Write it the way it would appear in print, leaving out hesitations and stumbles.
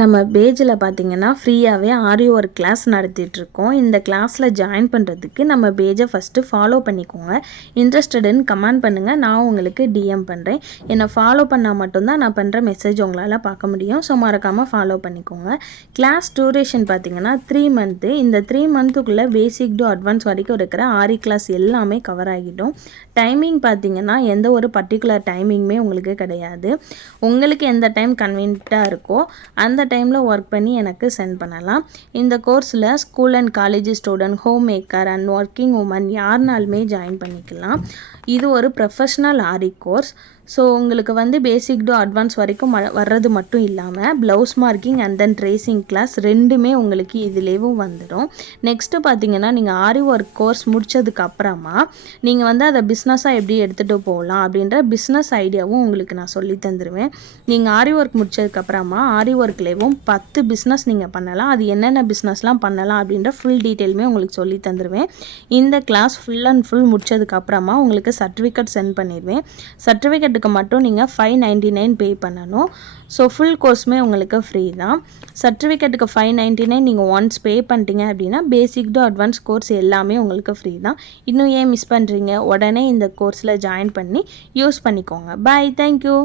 நம்ம பேஜில் பார்த்தீங்கன்னா ஃப்ரீயாகவே ஆரி ஒர்க் கிளாஸ் நடத்திட்டுருக்கோம். இந்த கிளாஸில் ஜாயின் பண்ணுறதுக்கு நம்ம பேஜை ஃபஸ்ட்டு ஃபாலோ பண்ணிக்கோங்க. இன்ட்ரெஸ்டடுன்னு கமெண்ட் பண்ணுங்கள், நான் உங்களுக்கு டிஎம் பண்ணுறேன். என்னை ஃபாலோ பண்ணால் மட்டும்தான் நான் பண்ணுற மெசேஜ் உங்களால் பார்க்க முடியும். ஸோ மறக்காமல் ஃபாலோ பண்ணிக்கோங்க. கிளாஸ் டூரேஷன் பார்த்தீங்கன்னா 3 மந்த்து. இந்த 3 மந்த்துக்குள்ளே பேசிக் டு அட்வான்ஸ் வரைக்கும் இருக்கிற ஆரி கிளாஸ் எல்லாமே கவர் ஆகிடும். டைமிங் பார்த்தீங்கன்னா எந்த ஒரு பர்டிகுலர் டைமிங்குமே உங்களுக்கு கிடையாது. உங்களுக்கு எந்த டைம் கன்வீனியண்ட்டாக இருக்கோ அந்த டைமில் ஒர்க் பண்ணி எனக்கு சென்ட் பண்ணலாம். இந்த கோர்ஸில் school and college student, home maker and working women யாருனாலுமே ஜாயின் பண்ணிக்கலாம். இது ஒரு ப்ரொஃபஷ்னல் ஆரி கோர்ஸ். ஸோ உங்களுக்கு பேசிக் டு அட்வான்ஸ் வரைக்கும் வர்றது மட்டும் இல்லாமல் blouse marking and then tracing class ரெண்டுமே உங்களுக்கு இதுலேயும் வந்துடும். நெக்ஸ்ட்டு பார்த்தீங்கன்னா நீங்கள் ஆரி ஒர்க் கோர்ஸ் முடித்ததுக்கப்புறமா நீங்கள் அதை பிஸ்னஸாக எப்படி எடுத்துகிட்டு போகலாம் அப்படின்ற பிஸ்னஸ் ஐடியாவும் உங்களுக்கு நான் சொல்லி தந்துடுவேன். நீங்கள் ஆரி ஒர்க் முடித்ததுக்கப்புறமா ஆரி ஒர்க்லேயும் 10 பிஸ்னஸ் நீங்கள் பண்ணலாம். அது என்னென்ன பிஸ்னஸ்லாம் பண்ணலாம் அப்படின்ற ஃபுல் டீட்டெயிலுமே உங்களுக்கு சொல்லி தந்துடுவேன். இந்த கிளாஸ் ஃபுல் அண்ட் ஃபுல் முடித்ததுக்கப்புறமா உங்களுக்கு சர்டிஃபிகேட் சென்ட் பண்ணிடுவேன். சர்டிஃபிகேட்டுக்கு மட்டும் நீங்கள் 599 பே பண்ணணும். ஸோ ஃபுல் கோர்ஸுமே உங்களுக்கு ஃப்ரீ தான். சர்டிஃபிகேட்டுக்கு 599 நீங்கள் ஒன்ஸ் பே பண்ணிட்டீங்க அப்படின்னா பேசிக் டு அட்வான்ஸ் கோர்ஸ் எல்லாமே உங்களுக்கு ஃப்ரீ தான். இன்னும் ஏன் மிஸ் பண்ணுறீங்க? உடனே இந்த கோர்ஸில் ஜாயின் பண்ணி யூஸ் பண்ணிக்கோங்க. Bye, thank you.